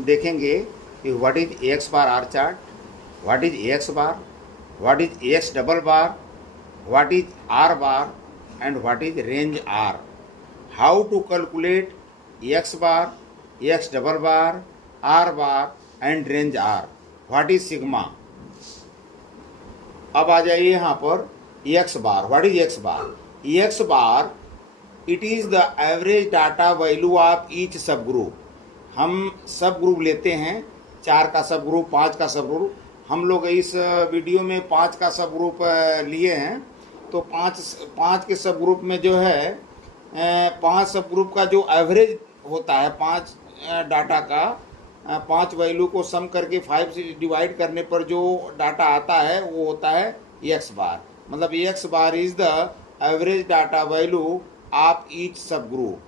हम देखेंगे कि what is X bar R chart, what is X bar, what is X double bar, what is R bar and what is range R, how to calculate X bar, X double bar, R bar and range R, what is sigma. अब आ जाइए यहाँ पर X bar. What is X bar? X bar it is the average data value of each सब group. हम sub group लेते हैं, 4 का सब ग्रुप, 5 का सब ग्रुप। हम लोग इस वीडियो में 5 का सब ग्रुप लिए हैं। तो 5 के सब ग्रुप में जो है 5 सब ग्रुप का जो एवरेज होता है 5 डाटा का, 5 वैल्यू को सम करके 5 से डिवाइड करने पर जो डाटा आता है वो होता है एक्स बार। मतलब X bar is the average data value of each सब ग्रुप।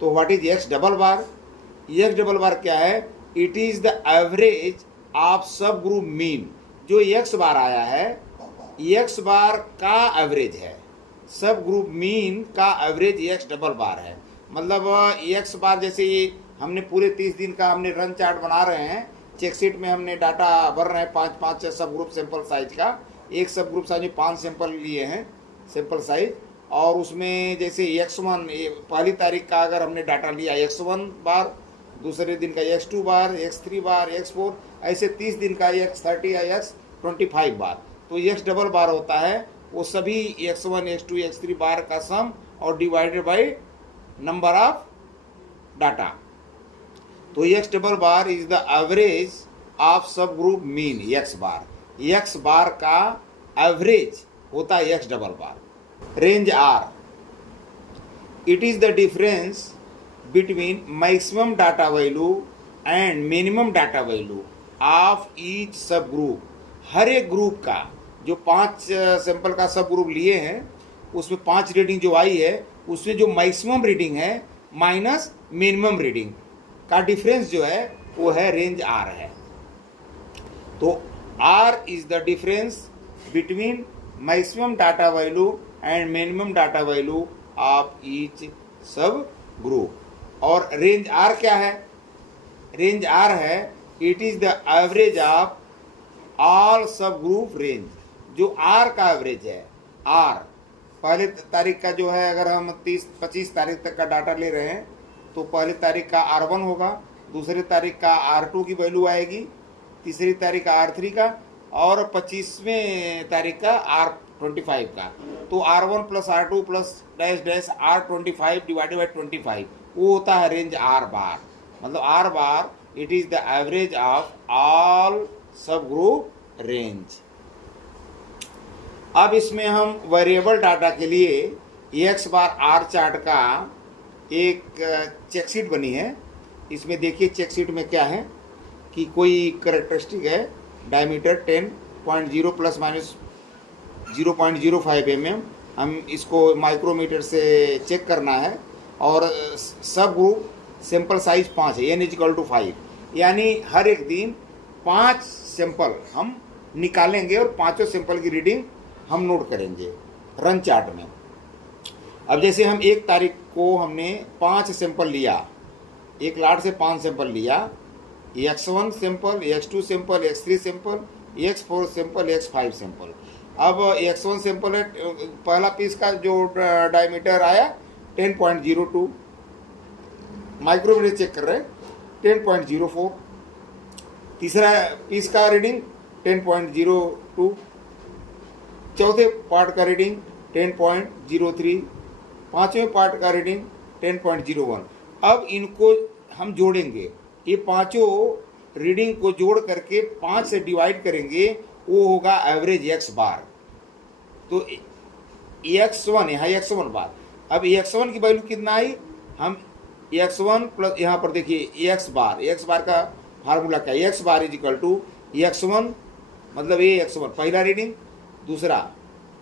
तो what is X double bar? X double bar क्या है? It is the average of सब ग्रुप मीन। जो एक्स बार आया है, एक्स बार का एवरेज है, सब ग्रुप मीन का एवरेज एक्स डबल बार है। मतलब एक्स बार जैसे ये हमने पूरे 30 दिन का हमने रन चार्ट बना रहे हैं, चेकशीट में हमने डाटा भर रहे हैं 5-5 सब ग्रुप सैंपल साइज का। एक सब ग्रुप साइज में 5 सैंपल लिए हैं सैंपल साइज, और उसमें जैसे x1 पहली तारीख का अगर हमने डाटा लिया x1 बार, दूसरे दिन का x2 बार, x3 बार, x4, ऐसे 30 दिन का x30 या x25 बार। तो x डबल बार होता है वो सभी x1, x2, x3 बार का सम और divided by number of data. तो x double bar is the average of सब group mean x bar. x bar का एवरेज होता है x double bar. Range R it is the difference between maximum data value and minimum data value of each सब group. हर एक group का जो 5 sample का सब ग्रुप लिए हैं उसमें 5 रीडिंग जो आई है उसमें जो मैक्सिमम रीडिंग है माइनस मिनिमम रीडिंग का डिफरेंस जो है वो है रेंज आर है। तो R is the difference between maximum data value and minimum data value of each सब ग्रुप। और रेंज आर क्या है? रेंज आर है it is the average of all sub group range. जो आर का average है, आर पहले तारीख का जो है, अगर हम 30-25 तारीख तक का डाटा ले रहे हैं तो पहली तारीख का R1 होगा, दूसरी तारीख का R2 की वैल्यू आएगी, तीसरी तारीख का R3 का, और 25वें तारीख का R25 का। तो R1 plus R2 plus dash dash R25 divided by 25 वो होता है रेंज आर बार। मतलब are bar it is the average of all sub group range. अब इसमें हम वेरिएबल डाटा के लिए एक्स बार आर चार्ट का एक चेकशीट बनी है। इसमें देखिए चेकशीट में क्या है कि कोई करेक्टरिस्टिक है, डायमीटर 10.0 प्लस माइनस 0.05 mm। हम इसको माइक्रोमीटर से चेक करना है, और सब ग्रुप सैंपल साइज 5 है, n = 5। यानी हर एक दिन 5 सैंपल हम निकालेंगे और 5 सैंपल की रीडिंग हम नोट करेंगे रन चार्ट में। अब जैसे हम 1 तारीख को हमने 5 सैंपल लिया, एक लाट से 5 सैंपल लिया, x1 sample, x2 sample, x3 sample, x4 sample, x5 sample. अब x1 सैंपल है, पहला पीस का जो डायमीटर आया 10.02, माइक्रोमीटर चेक कर रहे हैं 10.04, तीसरा पीस का रीडिंग 10.02, चौथे पार्ट का रीडिंग 10.03, पांचवें पार्ट का रीडिंग 10.01। अब इनको हम जोड़ेंगे, ये पांचों रीडिंग को जोड़ करके 5 से डिवाइड करेंगे, वो होगा एवरेज एक्स बार। तो x1 यहाँ x1 बार। अब x1 की वैल्यू कितना आई? हम x1 प्लस यहाँ पर देखिए x बार का फार्मूला क्या है? x bar is equal to x1 मतलब ये x1 पहला रीडिंग, दूसरा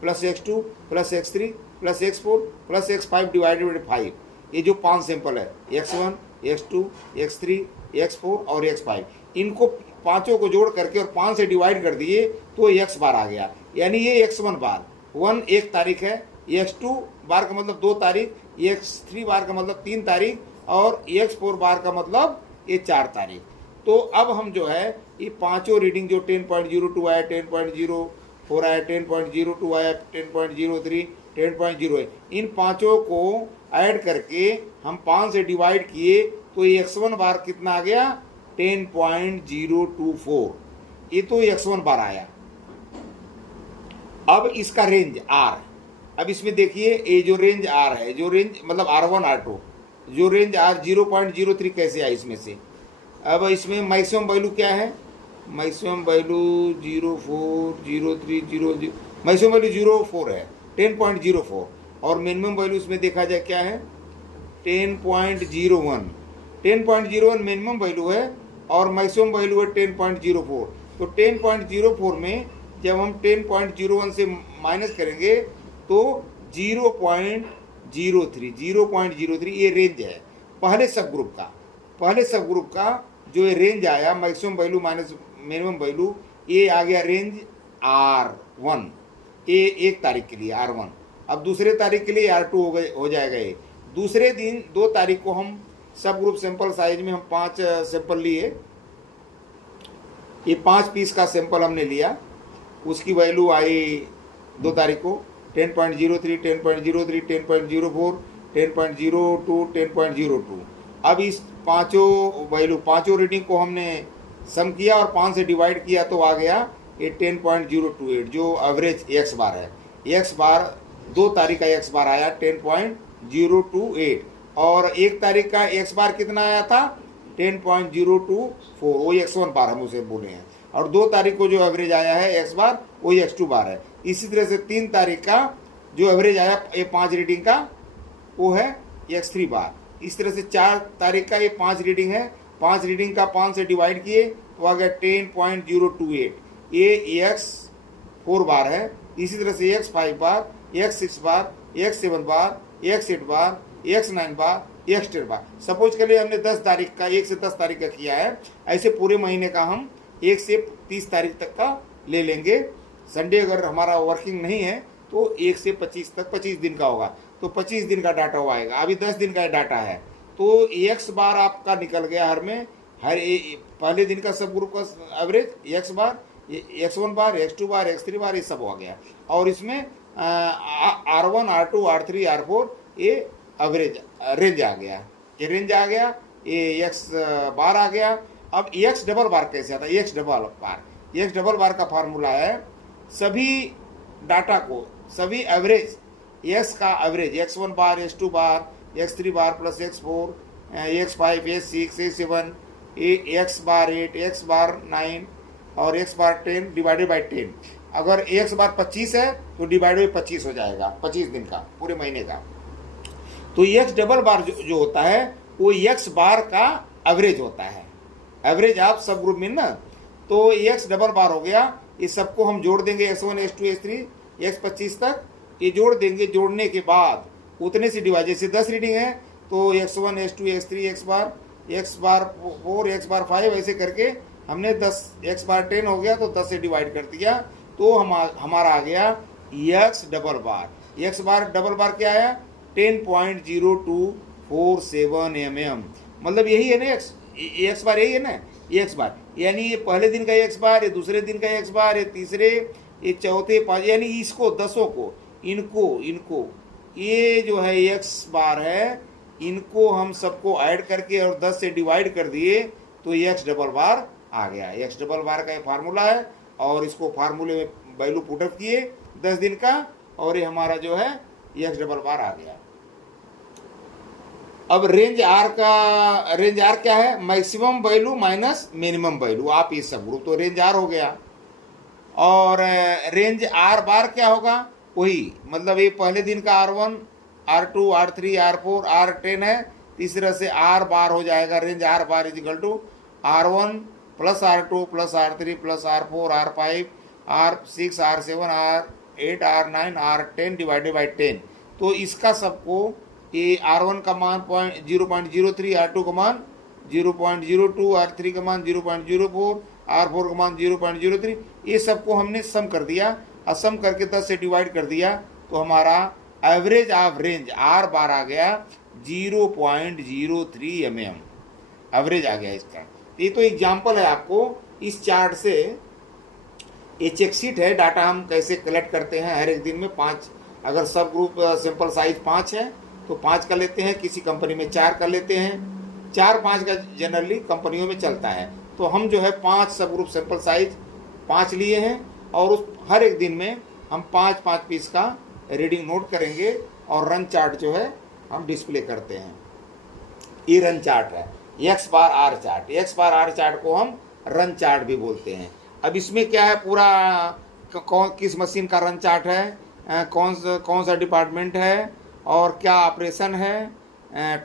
plus x2 plus x3 plus x4 plus x5 divided by 5। ये जो 5 सैंपल है x1, x2, x3, x4 और x5, इनको पांचों को जोड़ करके और 5 से डिवाइड कर दिए तो x बार आ गया। यानी ये x1 बार 1 एक तारीख है, x2 बार का मतलब 2 तारीख, x3 बार का मतलब 3 तारीख और x4 बार का मतलब ये 4 तारीख। तो अब हम जो है ये पांचों रीडिंग जो 10.02 आया, 10.04 आया, 10.02 आया, 10.03, 10.08, इन पांचों को ऐड करके हम 5 से डिवाइड किए तो ये x1 बार कितना आ गया, 10.024। ये तो x1 बार आया। अब इसका रेंज R, अब इसमें देखिए ये जो रेंज R है, जो रेंज मतलब R1 R2, जो रेंज R 0.03 कैसे आया इसमें से। अब इसमें मैक्सिमम वैल्यू क्या है, मैक्सिमम वैल्यू 04, 03, 00, मैक्सिमम वैल्यू 04 है, 10.04, और मिनिमम वैल्यू इसमें देखा जाए क्या है, 10.01। 10.01 मिनिमम वैल्यू है और मैक्सिमम वैल्यू है 10.04। तो 10.04 में जब हम 10.01 से माइनस करेंगे तो 0.03 ये रेंज है पहले सब ग्रुप का। पहले सब ग्रुप का जो ये रेंज आया maximum value minus minimum value, ये आ गया रेंज R1, ये 1 तारीख के लिए R1। अब दूसरे तारीख के लिए R2 हो जाएगा। ये दूसरे दिन 2 तारीख को हम सब ग्रुप सैंपल साइज में हम 5 सैंपल लिए, ये 5 पीस का सैंपल हमने लिया, उसकी वैल्यू आई 2 तारीख को 10.03, 10.03, 10.04, 10.02, 10.02। अब इस पांचों वैल्यू, पांचों रीडिंग को हमने सम किया और 5 से डिवाइड किया तो आ गया ये 10.028, जो एवरेज एक्स बार है। एक्स बार 2 तारीख का एक्स बार आया 10.028, और 1 तारीख का एक्स बार कितना आया था, 10.024, वो x1 बार हम उसे बोले हैं। और 2 तारीख को जो एवरेज आया है एक्स बार वही x2 बार है। इसी तरह से 3 तारीख का जो एवरेज आया ये 5 रीडिंग का वो है x3 बार। इस तरह से 4 तारीख का ये 5 रीडिंग है, 5 रीडिंग का 5 से डिवाइड किए तो आ गया 10.028, ये x4 बार है। इसी तरह से x5 बार, x6 बार, x7 बार, x8 बार, x9 बार, x10 बार। सपोज के लिए हमने 10 तारीख का 1 से 10 तारीख का किया है, ऐसे पूरे महीने का हम 1 से 30 तारीख तक का ले लेंगे। संडे अगर हमारा वर्किंग नहीं है तो 1 से 25 तक 25 दिन का होगा, तो 25 दिन का डाटा वो आएगा। अभी 10 दिन का डाटा है तो x बार आपका निकल गया हर में, हर पहले दिन का सब ग्रुप का एवरेज x बार, x1 bar, x2 bar, x3 बार, ये सब हो गया। और इसमें R1, R2, R3, R4 ये एवरेज रेंज आ गया, ये रेंज आ गया, ये x बार आ गया। अब x डबल बार कैसे आता है, x डबल बार का फार्मूला है सभी डाटा को, सभी एवरेज x का average x1 bar, x2 bar, x3 bar plus x4, x5, x6, x7, x bar 8, x bar 9 और x बार 10 डिवाइडेड बाई 10। अगर x बार 25 है तो डिवाइडेड बाई 25 हो जाएगा 25 दिन का, पूरे महीने का। तो x डबल बार जो होता है वो x बार का एवरेज होता है, एवरेज आप सब ग्रुप में ना। तो x डबल बार हो गया, ये सबको हम जोड़ देंगे x1, x2, x3, x25 तक, ये जोड़ देंगे। जोड़ने के बाद उतने से डिवाइड, जैसे 10 रीडिंग है तो x1, x2, x3, x बार 4, x बार 5, ऐसे करके हमने 10, x बार 10 हो गया तो 10 से डिवाइड कर दिया तो हमारा आ गया x डबल बार। x बार डबल बार क्या आया, 10.0247 mm, मतलब यही है ना x बार, यही है ना x बार। यानी ये पहले दिन का x बार, ये दूसरे दिन का x बार, ये तीसरे, ये चौथे, 5, यानी इसको 10 को इनको ये जो है x बार है, इनको हम सबको ऐड करके और 10 से डिवाइड कर दिए तो x डबल बार आ गया। x डबल बार का ये फार्मूला है और इसको फार्मूले में वैल्यू पुटअप किए 10 दिन का और ये हमारा जो है x डबल बार आ गया। अब रेंज R क्या है, maximum value minus minimum value, आप ये सब ग्रुप, तो रेंज R हो गया। और रेंज R बार क्या होगा, वही मतलब ये पहले दिन का R1, R2, R3, R4, R10 है, तीसरा से R बार हो जाएगा। Range R bar is equal to R1 plus R2 plus R3 plus R4, R5, R6, R7, R8, R9, R10 divided by 10। तो इसका सबको ये R1 का मान 0.03, R2 का मान 0.02, R3 का मान 0.04, R4 का मान 0.03, ये सबको हमने सम कर दिया और सम करके 10 से डिवाइड कर दिया तो हमारा एवरेज ऑफ रेंज R बार आ गया 0.03 mm, एवरेज आ गया इसका। ये तो एग्जाम्पल है आपको इस चार्ट से। ये चेकशीट है, डाटा हम कैसे कलेक्ट करते हैं हर एक दिन में 5, अगर सब ग्रुप सैंपल साइज 5 है तो 5 का लेते हैं, किसी कंपनी में 4 का लेते हैं, 4-5 का जनरली कंपनियों में चलता है। तो हम जो है 5 सब ग्रुप सैंपल साइज 5 लिए हैं और उस हर एक दिन में हम 5-5 पीस का रीडिंग नोट करेंगे और रन चार्ट जो है हम डिस्प्ले करते हैं। ये रन चार्ट है, X bar R chart. X bar R chart को हम रन चार्ट भी बोलते हैं। अब इसमें क्या है, पूरा किस मशीन का रन चार्ट है, कौन सा डिपार्टमेंट है और क्या ऑपरेशन है,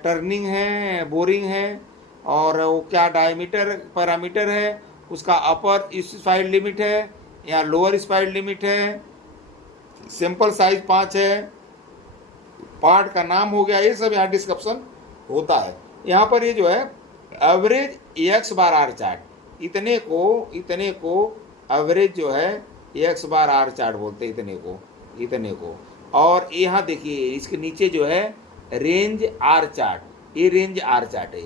टर्निंग है, बोरिंग है और वो क्या डायमीटर पैरामीटर है, उसका अपर स्पाइड लिमिट है या लोअर स्पाइड लिमिट है, सैंपल साइज 5 है, पार्ट का नाम हो गया, ये सब यहाँ डिस्क्रिप्शन होता है। यहाँ पर ये जो है average X bar R chart, इतने को एवरेज जो है एक्स बार आर चार्ट बोलते हैं, इतने को। और यहाँ देखिए इसके नीचे जो है रेंज आर चार्ट, ये रेंज आर चार्ट है,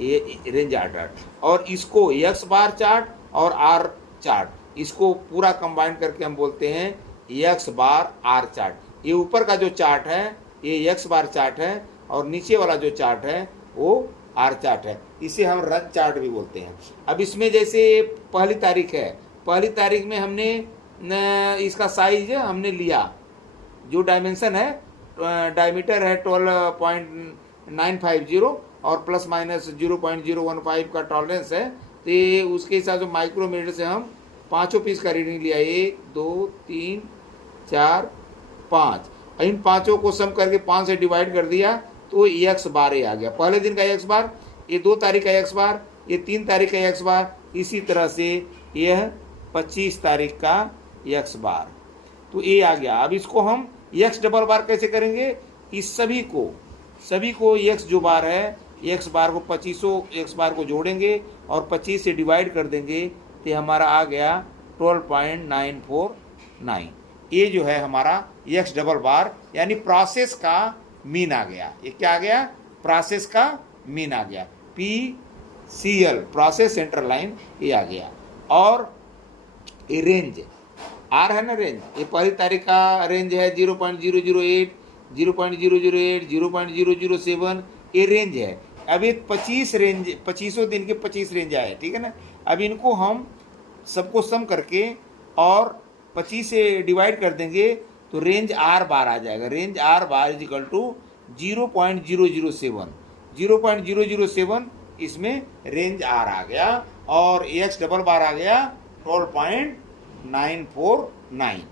ये रेंज आर चार्ट। और इसको एक्स बार चार्ट और आर चार्ट, इसको पूरा कंबाइन करके हम बोलते हैं एक्स बार आर चार्ट। ये ऊपर का जो चार्ट है ये एक्स बार चार्ट है और नीचे वाला जो चार्ट है वो आर चार्ट है, इसे हम रन चार्ट भी बोलते हैं। अब इसमें जैसे पहली तारीख है, पहली तारीख में हमने इसका साइज हमने लिया, जो डायमेंशन है डायमीटर है 12.950 और प्लस माइनस 0.015 का टॉलरेंस है, तो ये उसके हिसाब से माइक्रोमीटर से हम 5 पीस का रीडिंग लिया, 1 2 3 4 5। इन 5 को सम करके 5 से डिवाइड कर दिया तो एक्स बार ये आ गया, पहले दिन का एक्स बार, ये 2 तारीख का एक्स बार, ये 3 तारीख का एक्स बार, इसी तरह से यह 25 तारीख का एक्स बार, तो ये आ गया। अब इसको हम एक्स डबल बार कैसे करेंगे, इस सभी को एक्स जो बार है, एक्स बार को 25 एक्स बार को जोड़ेंगे और 25 से डिवाइड कर देंगे तो हमारा आ गया 12.949। ये जो है हमारा एक्स डबल बार यानी प्रोसेस का मीन आ गया। ये क्या आ गया, प्रोसेस का मीन आ गया, PCL प्रोसेस सेंट्रल लाइन, ये आ गया। और ये रेंज आर है ना, रेंज, ये पहली तारीख का रेंज है 0.008, 0.008, 0.007, ये रेंज है। अब ये 25 रेंज, 25 दिन के 25 रेंज आए, ठीक है ना। अब इनको हम सबको सम करके और 25 से डिवाइड कर देंगे तो रेंज आर बार आ जाएगा। Range R bar is equal to 0.007, 0.007 इसमें रेंज आर आ गया और एक्स डबल बार आ गया 12.949।